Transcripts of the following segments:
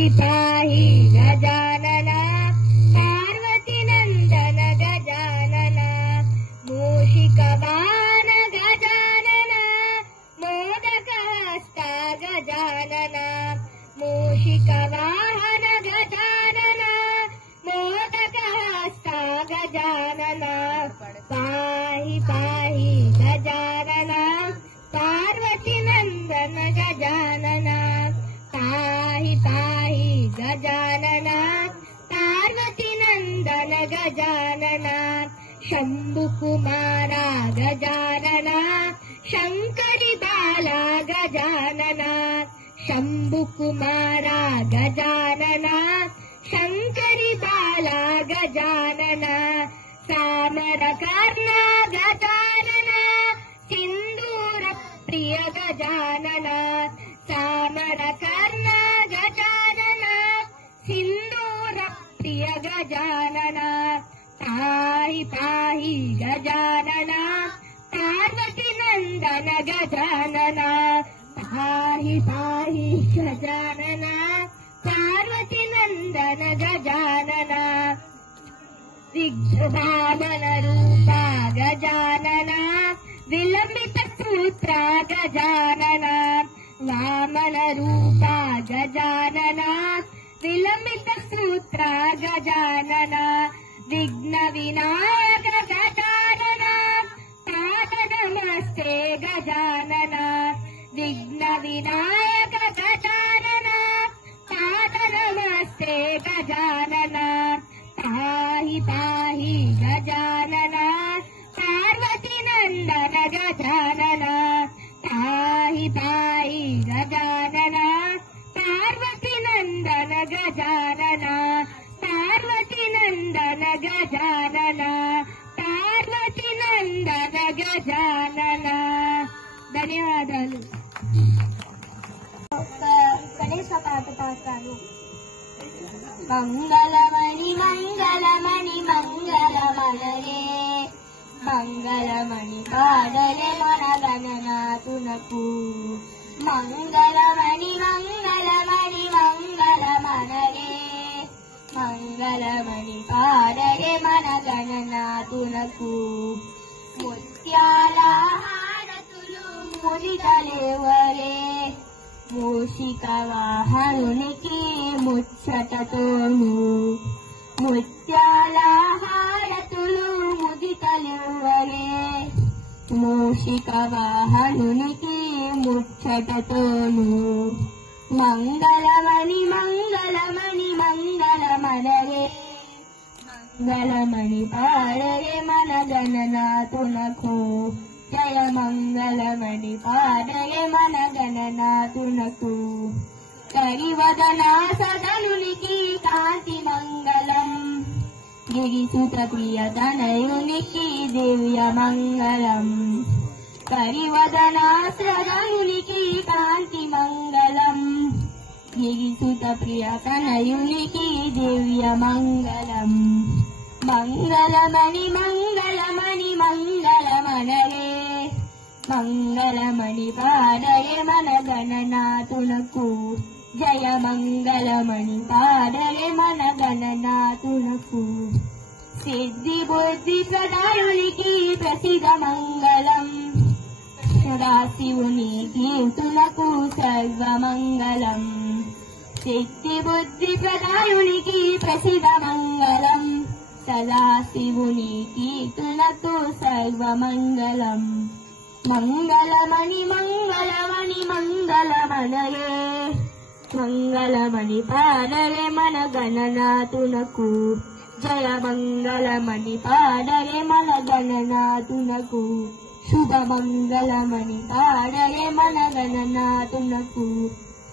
पाहि पाहि गजानन पार्वती नंदन गजानन मूषिकवाहन गजानन मोदकहस्ता गजानन मूषिकवाहन गजानन मोदकहस्ता गजानन पाहि पाहि गजानन पार्वती नंदन गजानन पाहि पाहि गजानन पार्वती नंदन गजानन शंभु कुमारा गजानन शंकरी बाला गजानन शंभु कुमारा गजानन शंकरी बाला गजानन सामरकर्ण गजानन सिंदूर प्रिय गजानन सामरकर्ण गजानन सिंदूर प्रिय गजानन पाहि पाहि गजानन पार्वती नंदन गजानन पाहि पाहि गजानन पार्वती नंदन गजानन वामन रूपा गजानन विलंबित सूत्र गजानन वामन रूपा गजानन विलंबित सूत्र गजानन विघ्न विनायक गजानन पाद नमस्ते गजानन विघ्न विनायक गजानन पाद नमस्ते गजानन पाहि पाहि गजानन पार्वती नंदन गजानन पाहि पाहि गजानन पार्वती नंदन गजानन पार्वती नंदन गजानन पार्वती नंदन गजानन ధన్యవాదాలు. గణేశ పాట పాడతాను. మంగళమణి మంగళమణి మంగళమనరే మంగళమణి పాడరే మన గణనాథునకు మంగళమణి మంగళమణి మంగళమనరే మంగళమణి పాడరే మన గణనాథునకు ముత్యాల హారతులు ముదిగలేవరే మూషిక వాహనునికి ముచ్చటతోను ముత్యాల హారతులు ముదితలివ్వలే మూషిక వాహనునికి ముచ్చటతోను మంగళమణి మంగళమణి మంగళమనరే మంగళమణి పాడరే మన గణనాథునకు జయ మంగళమణి పాడరే మన గణనాథునకు కరివదన సదనునికి కాంతి మంగళం గిరిసుత ప్రియతనయునికి దివ్య మంగళం కరివదన సదనునికి కాంతి మంగళం గిరిసుత ప్రియతనయునికి దివ్య మంగళం మంగళమణి మంగళమణి మంగళమనరే మంగళమణి పాడరే మన గణనాథునకు జయ మంగళమణి పాడరే మన గణనాథునకు సిద్ధి బుద్ధి ప్రదాయునికి ప్రసిద్ధ మంగళం సదాశివుని కీర్తులకు సర్వమంగళం సిద్ధి బుద్ధి ప్రదాయునికి ప్రసిద్ధ మంగళం సదాశివుని కీర్తులకు సర్వమంగళం మంగళమణి మంగళమణి మంగళమనరే మంగళమణి పాడరే మన గణనాథునకు జయ మంగళమణి పాడరే మన గణనాథునకు శుభ మంగళమణి పాడరే మన గణనాథునకు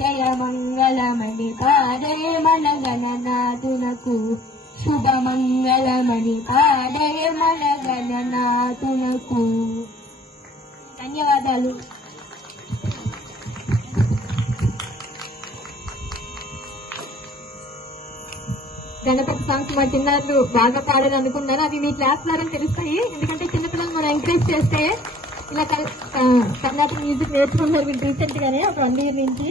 జయ మంగళమణి పాడరే మన గణనాథునకు శుభ మంగళమణి పాడరే మన గణనాథునకు. ధన్యవాదాలు. గణపతి సాంగ్స్ మా చిన్నారులు బాగా పాడాలి అనుకున్నారు. అవి మీ క్లాస్ ద్వారా తెలుస్తాయి. ఎందుకంటే చిన్నపిల్లలు మనం ఎంకరేజ్ చేస్తే ఇలా కర్ణాటక మ్యూజిక్ నేర్చుకున్నారు వీళ్ళు రీసెంట్ గానే ఒక 1 year నుంచి.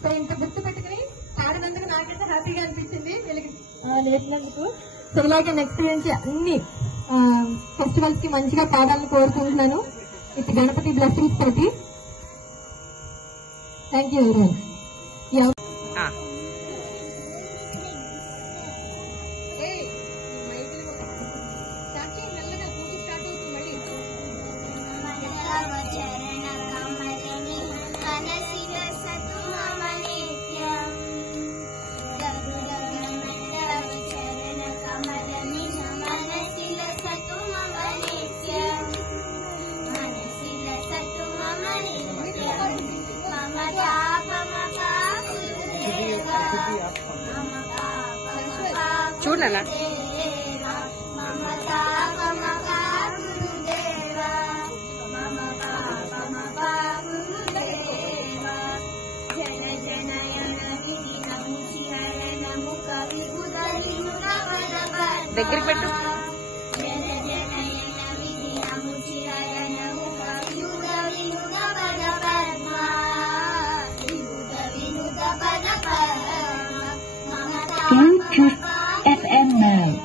సో ఇంత గుర్తు పెట్టుకుని పాడనందుకు నాకైతే హ్యాపీగా అనిపించింది నేర్పినందుకు. సో ఇలాగే నెక్స్ట్ నుంచి అన్ని ఫెస్టివల్స్ కి మంచిగా పాడాలని కోరుకుంటున్నాను విత్ గణపతి బ్లెస్సింగ్స్ తోటి. Thank you very much. చూడాలా దగ్గరికి పెట్టు. Bluetooth FM mode,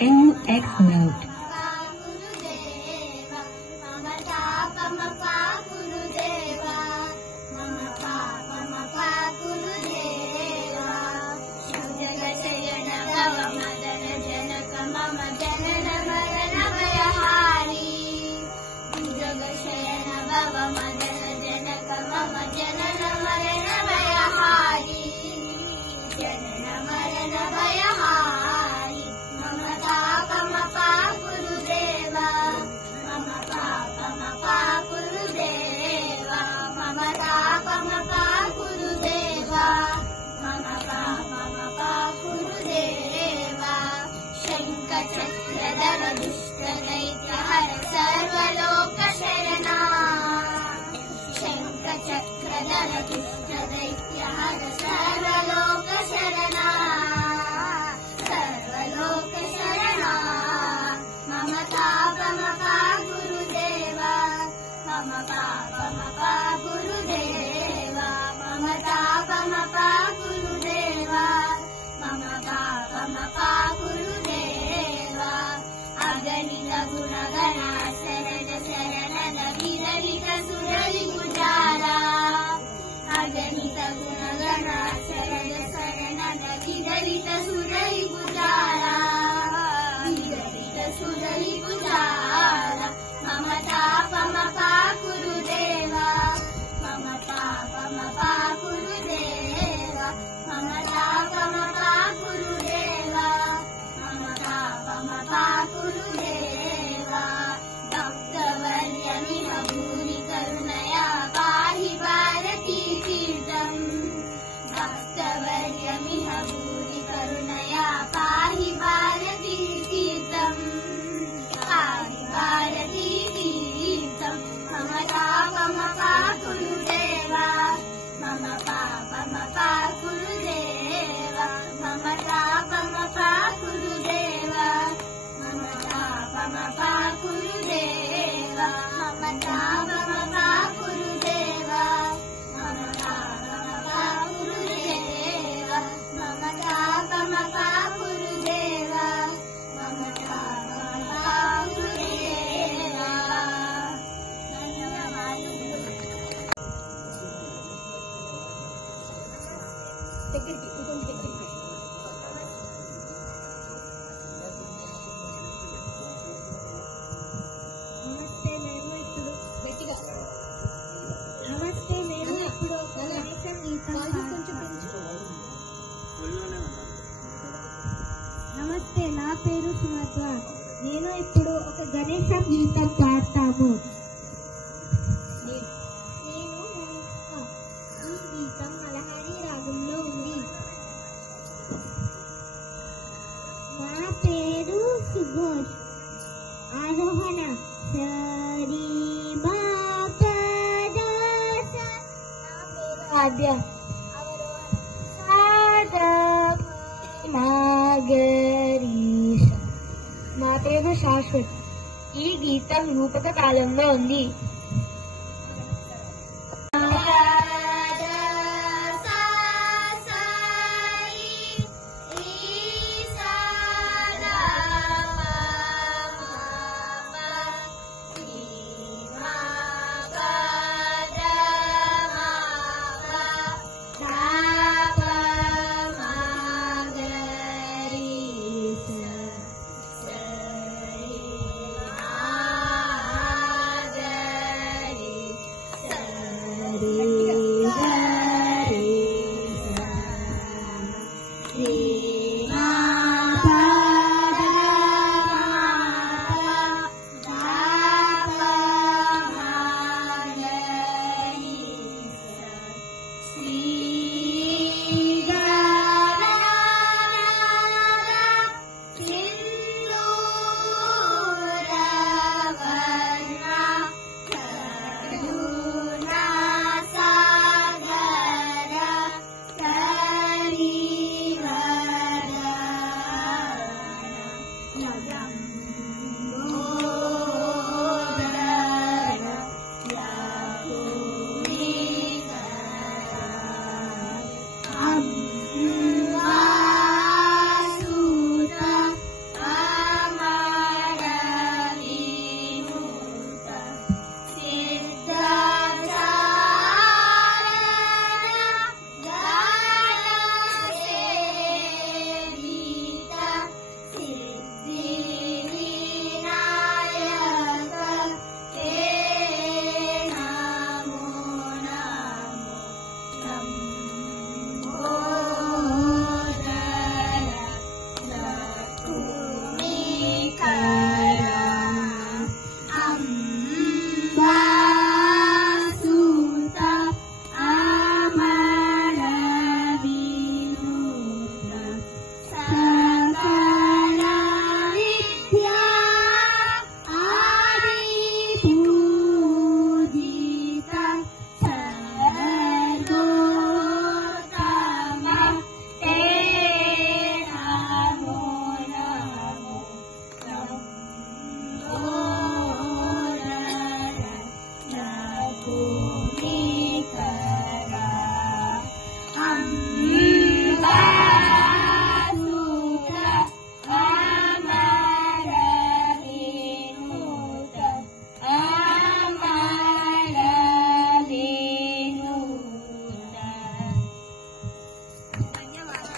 AUX mode. చక్రధర దుష్ట దైత్యహర సర్వలోక శరణా శంఖ చక్రధర దుష్ట దైత్యహర సర్వలోక శరణా సర్వలోక శరణా మమ తాపమపా గురుదేవా మమ పాపమపా గురుదేవా మమ తాపమపా గురుదేవా మమ పాపమపా గురుదేవా అగణిత గుణగణ శరణ శరణ విరహిత సురలి గుజారా అగణిత గుణగణ శరణ శరణ విరహిత సురలి గుజారా విరహిత సురలి గుజారా మమ తాపమపా గురుదేవా మమ పాపమపా గురుదేవా మమ తాపమపా గురుదేవా మమ పాపమపా గురుదేవా భక్తవర్యమిహ భూరి కరుణయా పాహి భారతీ తీర్థం భక్తవర్యమిహ భూరి కరుణయా పాహి భారతీ తీర్థం పాహి భారతీ తీర్థం మమ తాపమపా గురుదేవా మమ పాపమపా గురుదేవా మమ తాపమపా గురుదేవా మమ తాపమపా గురుదేవా మమ తాపమపా గురుదేవా మమ తాపమపా గురుదేవా మమ తాపమపా గురుదేవా మమ తాపమపా గురుదేవా. దగ్గరికి కొంచెం దగ్గరికి. నమస్తే మేము ఇప్పుడు గట్టిగా నమస్తే మేము ఇప్పుడు గణేశం కొంచెం నమస్తే నా పేరు సుమత్వ. నేను ఇప్పుడు ఒక గణేశ గీతం పాడతాము. నేను ఈ గీతం మలహారీ రాగంలో ఉంది. నా పేరు సుభోష్. ఆరోహణ సరి ఆద్య మా పేరు శాశ్వత్. ఈ గీతం రూపక కాలంలో ఉంది.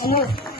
Hello.